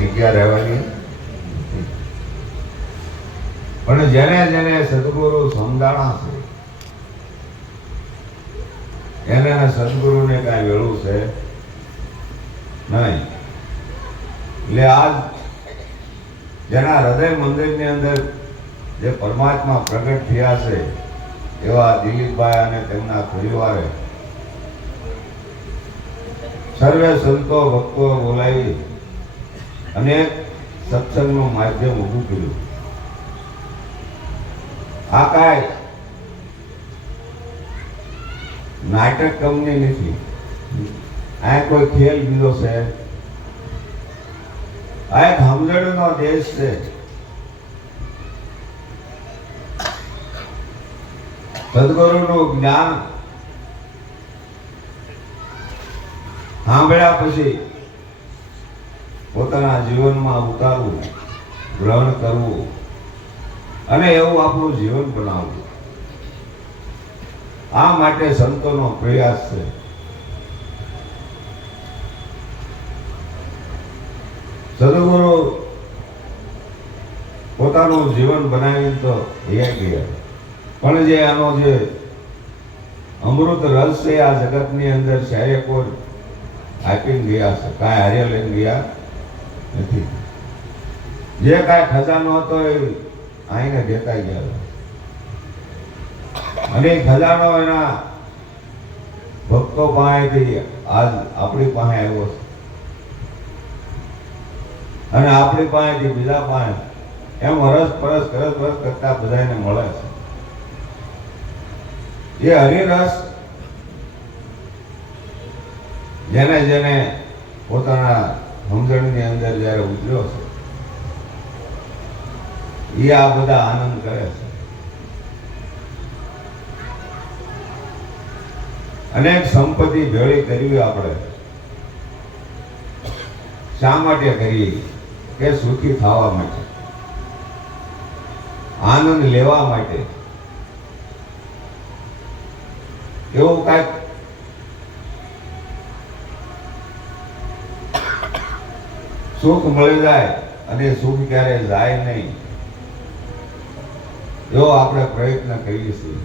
જગ્યા રહેવાની. પણ જેને જેને સદગુરુ સમજાણા છે એને સદગુરુને કાંઈ વેળું છે નહીં. એટલે આજ જેના હૃદય મંદિરની અંદર જે પરમાત્મા પ્રગટ થયા છે એવા દિલીપભાઈ અને તેમના પરિવારે સર્વે સંતો ભક્તો બોલાવી અનેક સત્સંગનું માધ્યમ ઊભું કર્યું. આ કાંઈ નાટક કંપની નથી, આ કોઈ ખેલ બીજો છે, આ એક સમજણનો દેશ છે. સદગુરુનું જ્ઞાન સાંભળ્યા પછી પોતાના જીવનમાં ઉતારવું, ગ્રહણ કરવું અને એવું આપણું જીવન બનાવવું, આ માટે સંતોનો પ્રયાસ છે. સદગુરુ પોતાનું જીવન બનાવીને તો ગયા, પણ જે આનો જે અમૃત રસ છે આ જગતની અંદર શાયે કોઈ આપીને ગયા છે, કાંઈ હારે લઈને ગયા નથી. જે કાંઈ ખજાનો હતો એ આઈને દેતા ગયા અને ખજાનો એના ભક્તો પાસેથી આજ આપણી પાસે આવ્યો છે અને આપણી પાસેથી બીજા પાસે એમ હરસ પરસ કરતા બધાને મળે છે. એ હરિરસ જેને જેને પોતાના સમજણની અંદર જયારે ઉતર્યો છે એ આ બધા આનંદ કરે છે. અનેક સંપત્તિ ભેળી કરવી આપણે શા માટે કરીએ? કે સુખી થવા માટે, આનંદ લેવા માટે. એવું કાંઈક સુખ મળી જાય અને સુખ ક્યારે જાય નહીં એવો આપણે પ્રયત્ન કરીએ છીએ.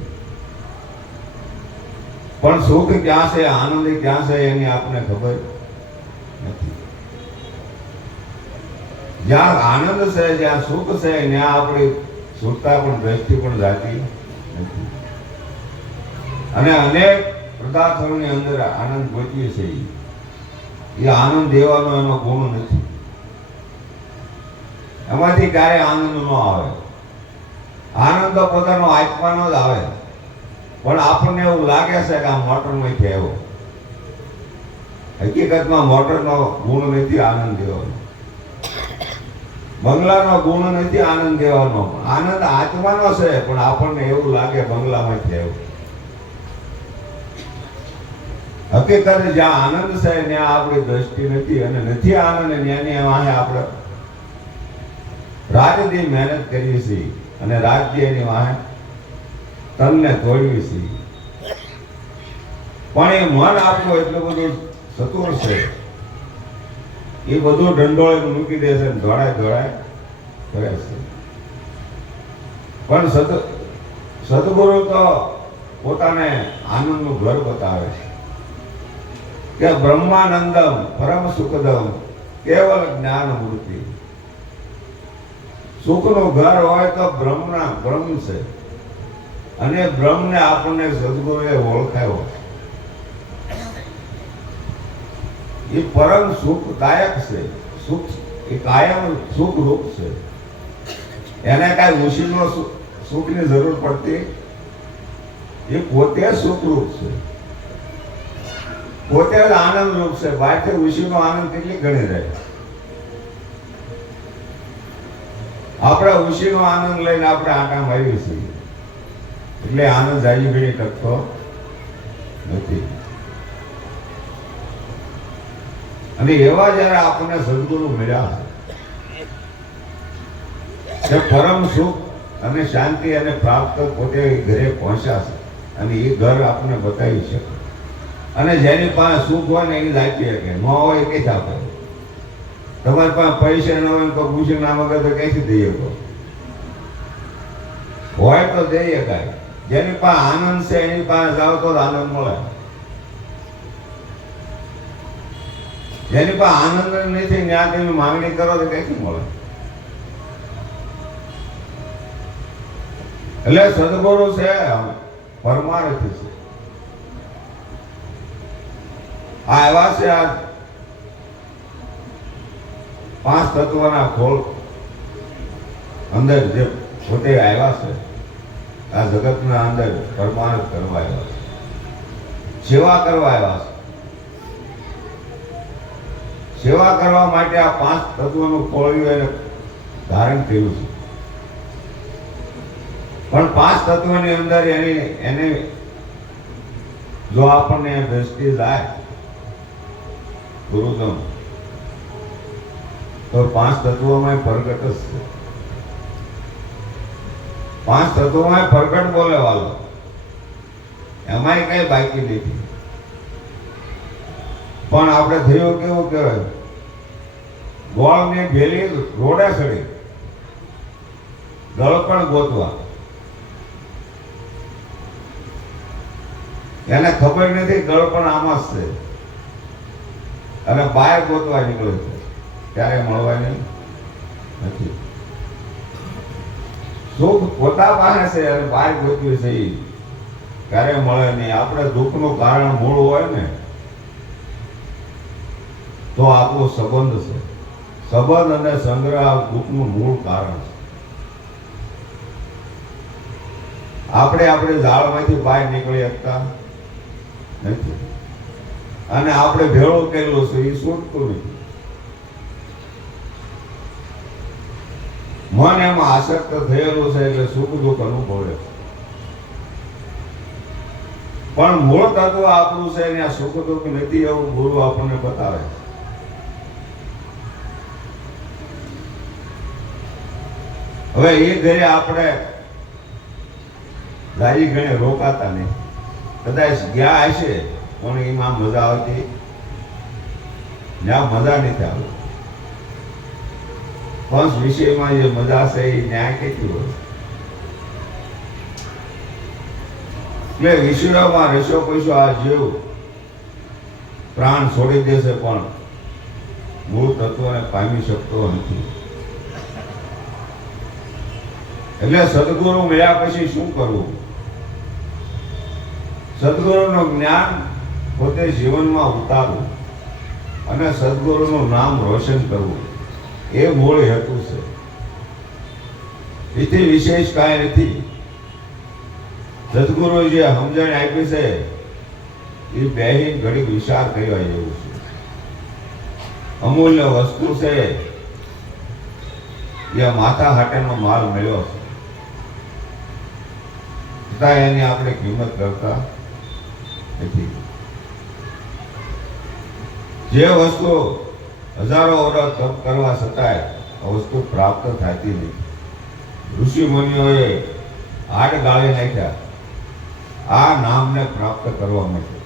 પણ સુખ ક્યાં છે, આનંદ ક્યાં છે એની આપણને ખબર નથી. જ્યાં આનંદ છે, જ્યાં સુખ છે ત્યાં આપણી સુખતા પણ દ્રષ્ટિ પણ જાતી નથી. અને અનેક પદાર્થોની અંદર આનંદ ગોચવી છે એ આનંદ દેવાનો એનો ગુણ નથી. એમાંથી ક્યારે આનંદ ન આવે. આનંદ તો પોતાનો આત્માનો જ આવે, પણ આપણને એવું લાગે છે કે આ મોટરમાંથી આવ્યો. હકીકતમાં મોટરનો ગુણ નથી આનંદ દેવાનો, બંગલાનો ગુણ નથી આનંદ દેવાનો. આનંદ આત્માનો છે, પણ આપણને એવું લાગે બંગલામાંથી આવ્યો. હકીકત જ્યાં આનંદ છે ત્યાં આપણી દ્રષ્ટિ નથી, અને નથી આનંદ ત્યાંની વાહે આપણે રાતદી મહેનત કરીએ છીએ અને રાતદી એની વાહે તનને તોડવી છીએ. પણ એ મન આપણું એટલું બધું ચતુર છે, એ બધું દંડોળે મૂકી દે છે, દોડાય કરે છે. પણ સદગુરુ તો પોતાને આનંદનું ઘર બતાવે છે કે બ્રહ્માનંદમ પરમ સુખદમ કેવલ જ્ઞાન મૂર્તિ. સુખનું ઘર હોય તો બ્રહ્મ છે, અને બ્રહ્મને આપણને સદગુરુએ ઓળખાયો. એ પરમ સુખદાયક છે, સુખ એ કાયમ સુખ રૂપ છે. એને કાંઈ ઉશીનો સુખની જરૂર પડતી, એ પોતે સુખરૂપ છે, પોતે જ આનંદ રૂપ છે. બહારથી ઉશીનો આનંદ કેટલી ગણી રહે. આપણે ઉશીનો આનંદ લઈને આપણે આટા મારીએ છીએ એટલે આનંદ જાજી ઘણી ટકતો નથી. અને એવા જયારે આપણને સદગુરુ મળ્યા છે પરમ સુખ અને શાંતિ અને પ્રાપ્ત પોતે ઘરે પહોંચ્યા છે, અને એ ઘર આપણને બતાવી શકે. અને જેની પાસે સુખ હોય ને એની જ આપી શકે, ન હોય કે જ આપે. તમારી પાસે પૈસા ન હોય તો પૂછ્યું ના વગર તો ક્યાંથી દઈએ તો હોય તો દઈએ કાંઈ. જેની પાસે આનંદ છે એની પાસે જાઓ તો આનંદ મળે. જેની પાસે આનંદ નથી ત્યાં તમે માંગણી કરો તો ક્યાંથી મળે. એટલે સદગુરુ છે પરમાર્થી છે. આ એવા છે આ 5 તત્વના ખોળ અંદર જે પોતે આવ્યા છે આ જગતના અંદર પરમાર્થ કરવા આવ્યા છે, સેવા કરવા આવ્યા છે. સેવા કરવા માટે આ 5 તત્વનું ખોળ્યું એને ધારણ કર્યું છે. પણ 5 તત્વની અંદર એને જો આપણને દ્રષ્ટિ જાય ગુરુજન તો 5 તત્વોમાં પ્રગટ જ છે. 5 તત્વોમાં પ્રગટ બોલે વાલો, એમાંય કઈ બાકી નથી. પણ આપણે થયું કેવું કહેવાય, ગોળની ભેલી રોડે ચડી ગળપણ ગોતવા. એને ખબર નથી ગળપણ આમાં જ છે અને બહાર ગોતવા નીકળે છે, ત્યારે મળવાની નથી. સુખ પોતા પાસે છે અને બહાર ગોતવી છે એ ક્યારે મળે નહીં. આપણે દુઃખનું કારણ મૂળ હોય ને તો આપણો સંબંધ છે. સંબંધ અને સંગ્રહ દુઃખનું મૂળ કારણ છે. આપણે ઝાડમાંથી બહાર નીકળી શકતા નથી અને આપણે ભેળું કરેલું છે એ છૂટતું નથી. મન એમાં આસક્ત થયેલું છે એટલે સુખ દુઃખ અનુભવે. પણ મૂળ તત્વ આપણું છે ને આ સુખ દુઃખ નથી એવું ગુરુ આપણને બતાવે. હવે એ ઘરે આપણે ગાડી ગણે રોકાતા નહીં. કદાચ ગયા હશે પણ એમાં મજા આવતી જ્યાં મજા નથી આવતી. પંચ વિષયમાં જે મજા છે એ ન્યાય કેટલી હોય. એટલે વિષયોમાં રસો પૈસો આ જીવ પ્રાણ છોડી દેશે પણ મૂળ તત્વને પામી શકતો નથી. એટલે સદગુરુ મળ્યા પછી શું કરવું? સદગુરુનું જ્ઞાન પોતે જીવનમાં ઉતારવું અને સદગુરુનું નામ રોશન કરવું એ મૂળ હેતુ છે. એથી વિશેષ કાંઈ નથી. સદગુરુ જે સમજણ આપી છે એ બેહીન ઘડી વિચાર કરવા જેવું છે. અમૂલ્ય વસ્તુ છે એ માથા હાટેનો માલ મળ્યો છે છતાં એની આપણે કિંમત કરતા નથી. જે વસ્તુ હજારો વર્ષ તપ કરવા છતાંય આ વસ્તુ પ્રાપ્ત થતી નથી. ઋષિ મુનિઓએ હાડ ગાળી નાખ્યા આ નામને પ્રાપ્ત કરવા માટે,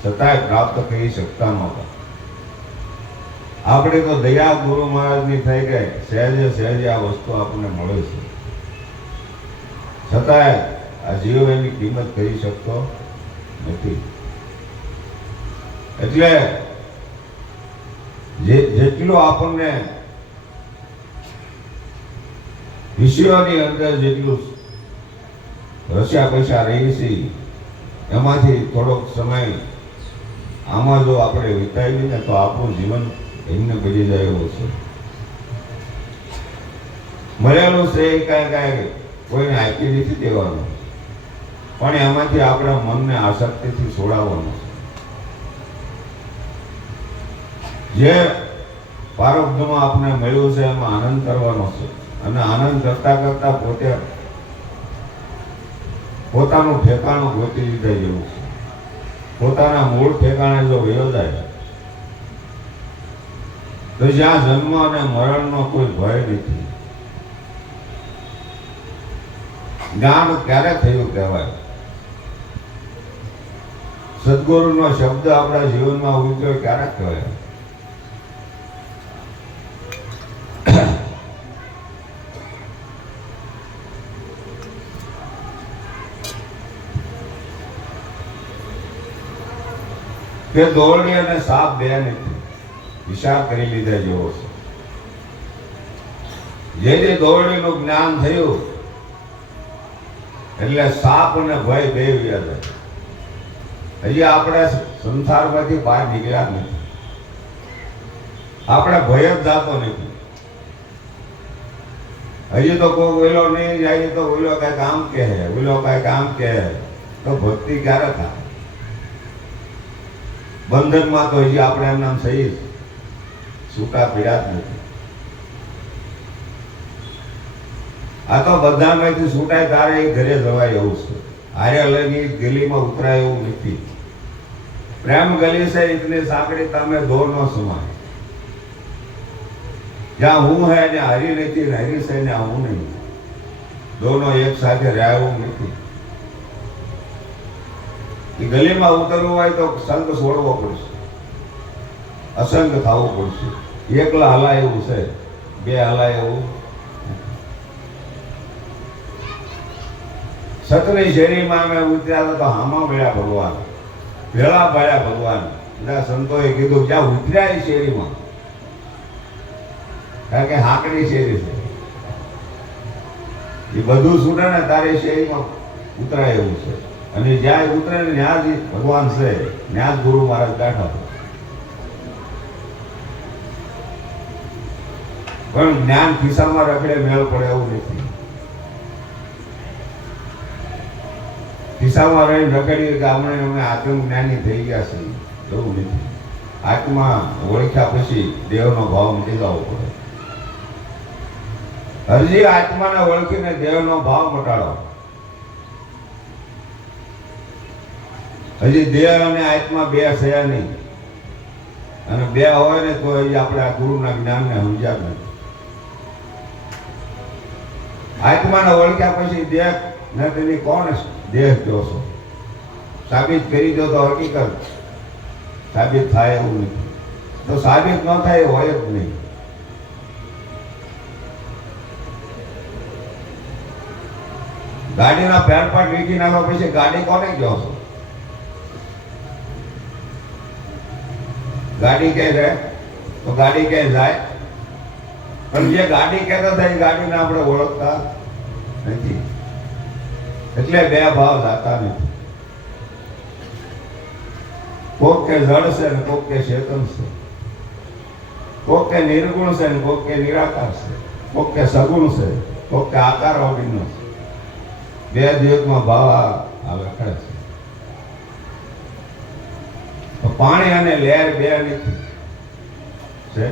છતાંય પ્રાપ્ત કરી શકતા નહોતા. આપણે તો દયા ગુરુ મહારાજની થઈ ગઈ, સહેજે સહેજે આ વસ્તુ આપણને મળે છે, છતાંય આ જીવ એની કિંમત કરી શકતો નથી. એટલે જેટલું આપણને વિષયોની અંદર જેટલું રસ્યા પૈસા રહી છે એમાંથી થોડોક સમય આમાં જો આપણે વિતાવીએ ને તો આપણું જીવન એમને બની જાય એવું છે. મળેલું છે એ કાંઈ કોઈને આપી નથી દેવાનું, પણ એમાંથી આપણા મનને આસક્તિથી છોડાવવાનું છે. જે પ્રારબ્ધમાં આપણે મળ્યું છે એમાં આનંદ કરવાનો છે અને આનંદ કરતા કરતા પોતાનું ઠેકાણું ગોતી લીધા જેવું છે. પોતાના મૂળ ઠેકાણે જો વયો જાય તો જ્યાં જન્મ અને મરણનો કોઈ ભય નથી. જ્ઞાન ક્યારે થયું કહેવાય? સદગુરુનો શબ્દ આપણા જીવનમાં ઉતર્યો ક્યારે કહેવાય? કે દોરડી અને સાપ બે નથી, વિચાર કરી લીધા જેવો છે. જેથી દોરડીનું જ્ઞાન થયું એટલે સાપ અને ભય બે વ્યા જાય. હજી આપણે સંસારમાંથી બહાર નીકળ્યા નથી, આપણે ભય જ જાતો નથી. હજી તો કોઈ ઓલો નહીં જાય તો ઓલો કઈ કામ કહે, ઓલો કઈ કામ કહે, તો ભક્તિ ક્યારે થાય? બંધનમાં તો હજી આપણે એમ નામ સહી છૂટા પીડ્યા જ નથી. આ તો બધામાંથી છૂટાય તારે ઘરે જવાય એવું છે. હારે લઈને ગલીમાં ઉતરાય એવું નથી. પ્રેમ ગલી છે ઇતની સાંકડી તમે દો ન સમાય. જ્યાં હું હે ને હરી નથી, ને હરી છે ને હું નહીં, દોનો એક સાથે રહ્યા એવું નથી. એ ગલીમાં ઉતરવું હોય તો સંગ છોડવો પડશે, અસંગ થવું પડશે. એકલા હલાય એવું છે, બે હલાય એવું. સતની શેરીમાં અમે ઉતર્યા તો હામા મળ્યા ભગવાન, ભેળા ભર્યા ભગવાન. બધા સંતોએ કીધું જ્યાં ઉતર્યા એ શેરીમાં, કારણ કે હાકડી શેરી છે, એ બધું છૂટે ને તારે શેરીમાં ઉતરાય એવું છે. અને જ્યાં ઉતરે ને ત્યાં જ ભગવાન છે, ત્યાં જ ગુરુ મહારાજ બેઠા છે. પણ જ્ઞાન ખિસ્સામાં રખડે મેળ પડે એવું નથી. ખિસ્સામાં રહીને રખડીએ કે અમે આત્મ જ્ઞાની થઈ ગયા છીએ, એવું નથી. આત્મા ઓળખ્યા પછી દેવનો ભાવ મટી જવો પડે. હજી આત્માને ઓળખીને દેવનો ભાવ મટાડો. હજી દેહ અને આત્મા બે થયા નહીં, અને બે હોય ને તો હજી આપણે આ ગુરુના જ્ઞાનને સમજ્યા નથી. આત્માને ઓળખ્યા પછી દેહ ને તેની કોણ દેહ કહો છો? સાબિત કરી દો તો હકીકત સાબિત થાય એવું નથી. તો સાબિત ન થાય હોય જ નહીં. ગાડીના પેરપાટ વીખી નાખવા પછી ગાડી કોને કહો છો? ગાડી ક્યાંય જાય તો ગાડી ક્યાંય જાય, પણ જે ગાડી કહેતા થાય ગાડીને આપણે ઓળખતા નથી. એટલે બે ભાવ જાતા નથી. કોક કે જળ છે ને કોક કે ચેતન છે, કોક કે નિર્ગુણ છે ને કોક કે નિરાકાર છે, કોક કે સગુણ છે, કોક કે આકાર વગરનો છે. બે દિવસમાં ભાવ આવે ખરે છે. તો પાણી અને લહેર બે નથી છે.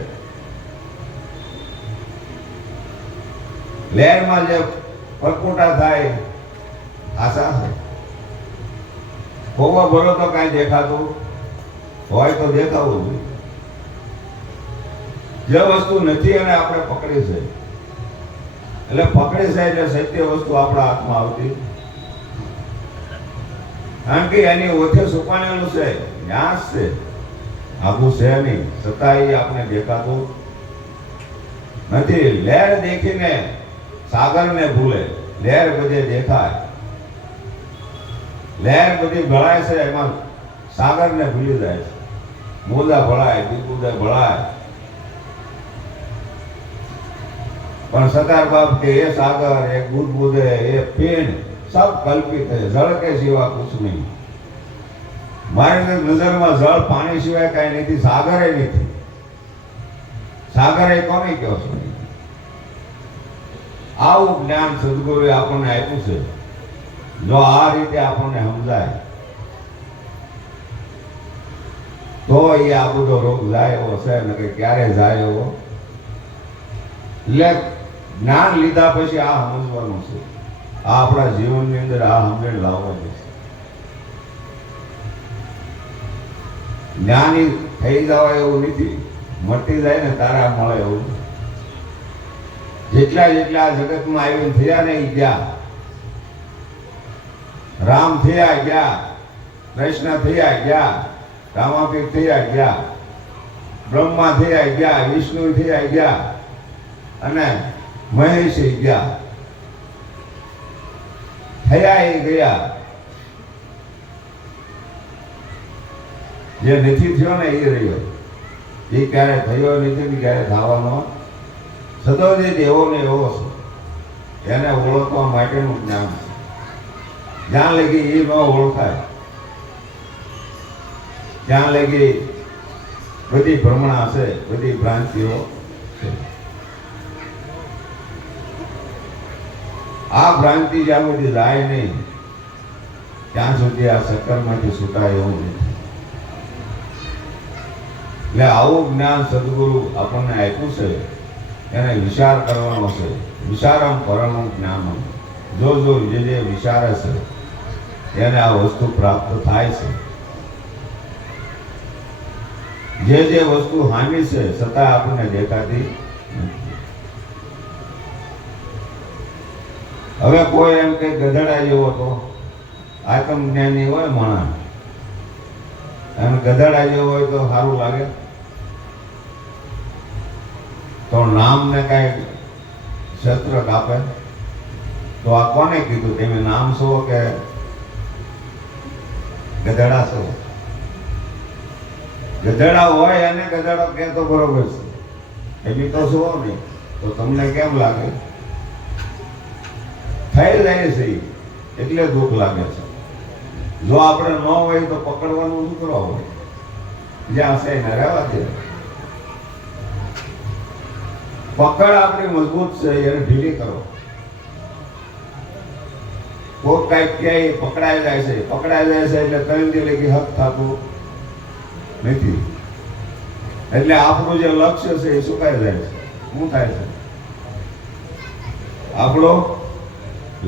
લહેરમાં જે પરકુટા થાય આશા છે. હોવા બોલો તો કાંઈ દેખાતું હોય તો દેખાવું જોઈએ. જે વસ્તુ નથી એને આપણે પકડી છે, એટલે પકડી છે એટલે સત્ય વસ્તુ આપણા હાથમાં આવતી. કારણ કે એની ઓછે સુપાણેલું છે, ન્યાસ છે, આવું છે નહીં, છતાં એ આપણે દેખાતું નથી. લહેર દેખીને સાગરને ભૂલે, લહેર બધે દેખાય, લહેર બધી ભળાય છે, એમાં સાગરને ભૂલી જાય છે. મોજા ભળાય, દીપુદે ભળાય, પણ સતાર બાપ કે એ સાગર, એ બુદબુદે, એ પીણ सब कल्पित है. जल के सिवा कुछ नहीं. मारी नजરમાં જળ પાણી સિવાય કાંઈ નથી, સાગર એ નથી. સાગર એ કોને કહો છો? આવું જ્ઞાન સદગુરુએ આપણને આપ્યું છે. જો આ રીતે આપણને સમજાય તો એ આ બધો રોગ જાય એવો છે ને કે ક્યારે જાય એવો. એટલે જ્ઞાન લીધા પછી આ સમજવાનું છે. આ આપણા જીવનની અંદર આ સમજણ લાવવાની છે. જ્ઞાની થઈ જવાય એવું નથી, મટી જાય ને તારા મળે એવું. જેટલા જેટલા જગતમાં આવીને થયા ને એ ગયા. રામ થયા ગયા, કૃષ્ણ થયા ગયા, રામાપીર થયા ગયા, બ્રહ્મા થયા ગયા, વિષ્ણુ થયા ગયા, અને મહેશી ગયા. થયા એ ગયા. જે નથી થયો ને એ રહ્યો, એ ક્યારે થયો નથી ને ક્યારે થવાનો સદોદિત એવો ને એવો છે. એને ઓળખવા માટેનું જ્ઞાન છે. જ્યાં લગી એ ન ઓળખાય ત્યાં લગી બધી ભ્રમણા છે, બધી ભ્રાંતિઓ છે. આ ભ્રાંતિ જ્યાં સુધી જાય નહીં ત્યાં સુધી આ ચક્કરમાંથી છૂટાય એવું નથી. એટલે આવું જ્ઞાન સદગુરુ આપણને આપ્યું છે, એને વિચાર કરવાનો છે. વિચારમ પરમં જ્ઞાનમ. જો જે વિચારે છે એને આ વસ્તુ પ્રાપ્ત થાય છે. જે વસ્તુ હામી છે છતાં આપણને દેખાતી નથી. હવે કોઈ એમ કે ગધેડા જેવો તો આત્મ જ્ઞાની હોય માણસ, અને ગધેડા જેવો હોય તો સારું લાગે? તો નામને કઈ શસ્ત્ર કાપે? તો આ કોને કીધું તમે નામ છો કે ગધેડા છો? ગધેડા હોય એને ગધેડો કે તો બરોબર છે, એની તો છો નહીં. તો તમને કેમ લાગે? થઈ જાય છે એટલે દુઃખ લાગે છે. જો આપણે ન હોય તો પકડવાનું શું કરવા હોય? જ્યાં છે એને રહેવા દે. પકડ આપણી મજબૂત છે, એને ઢીલી કરો. કોઈ કઈક ક્યાંય પકડાઈ જાય છે એટલે 3 દી લગી હક થતું નથી. એટલે આપણું જે લક્ષ્ય છે એ સુકાઈ જાય છે. શું થાય છે? આપણો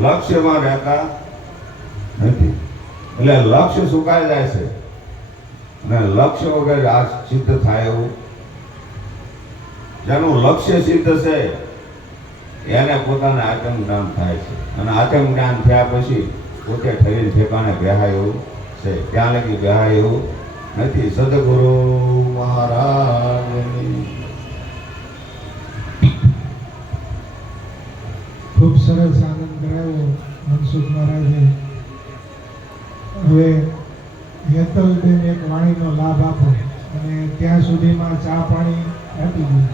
લક્ષ્યમાં રહેતા નથી. એટલે લક્ષ્ય સુકાઈ જાય છે, અને લક્ષ્ય વગર આ સિદ્ધ થાય એવું. જેનું લક્ષ્ય સિદ્ધ છે એને પોતાને આત્મ જ્ઞાન થાય છે, અને આત્મ જ્ઞાન થયા પછી પોતે ઠરીને ઠેકાણે બેહાય એવું છે. ત્યાં લગી બેહાય એવું નથી. સદગુરુ મહારાજની. ખૂબ સરસ આનંદ કરાવ્યો મનસુખ મહારાજે. હવે હેતલબેન એક વાણીનો લાભ આપો અને ત્યાં સુધીમાં ચા પાણી આપી દીધું.